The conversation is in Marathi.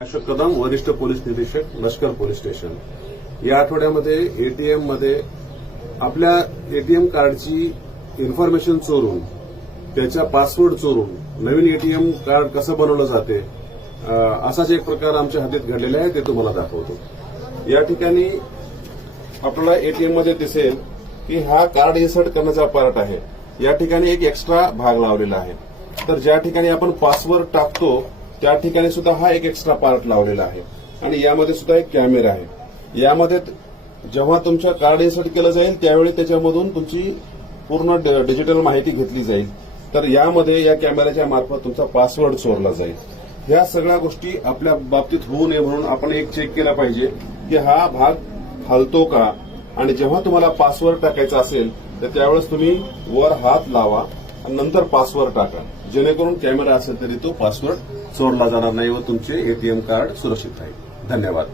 अशोक कदम, वरिष्ठ पोलीस निरीक्षक, लष्कर पोलीस स्टेशन. या आठवड्यामध्ये एटीएम मध्ये आपल्या एटीएम कार्डची इन्फॉर्मेशन चोरून, त्याचा पासवर्ड चोरून नवीन एटीएम कार्ड कसं बनवलं जाते असाच एक प्रकार आमच्या हातीत घडलेला आहे, ते तुम्हाला दाखवतो. या ठिकाणी आपल्याला एटीएम मध्ये दिसेल की हा कार्ड इन्सर्ट करण्याचा पार्ट आहे. या ठिकाणी एक एक्स्ट्रा भाग लावलेला आहे. तर ज्या ठिकाणी आपण पासवर्ड टाकतो त्या ठिकाणी सुद्धा हा एक एक्स्ट्रा पार्ट लावलेला आहे आणि यामध्ये सुद्धा एक कॅमेरा आहे. यामध्ये जेव्हा तुमच्या कार्ड इन्सर्ट केलं जाईल त्यावेळी त्याच्यामधून तुमची पूर्ण डिजिटल माहिती घेतली जाईल. तर यामध्ये या कॅमेऱ्याच्या मार्फत तुमचा पासवर्ड चोरला जाईल. ह्या सगळ्या गोष्टी आपल्या बाबतीत होऊ नये म्हणून आपण एक चेक केला पाहिजे की हा भाग हलतो का, आणि जेव्हा तुम्हाला पासवर्ड टाकायचा असेल तर त्यावेळेस तुम्ही वर हात लावा आणि नंतर पासवर्ड टाका, जेणेकरून कॅमेरा असेल तरी तो पासवर्ड चोरला जाणार नाही व तुमचे एटीएम कार्ड सुरक्षित राहील. धन्यवाद.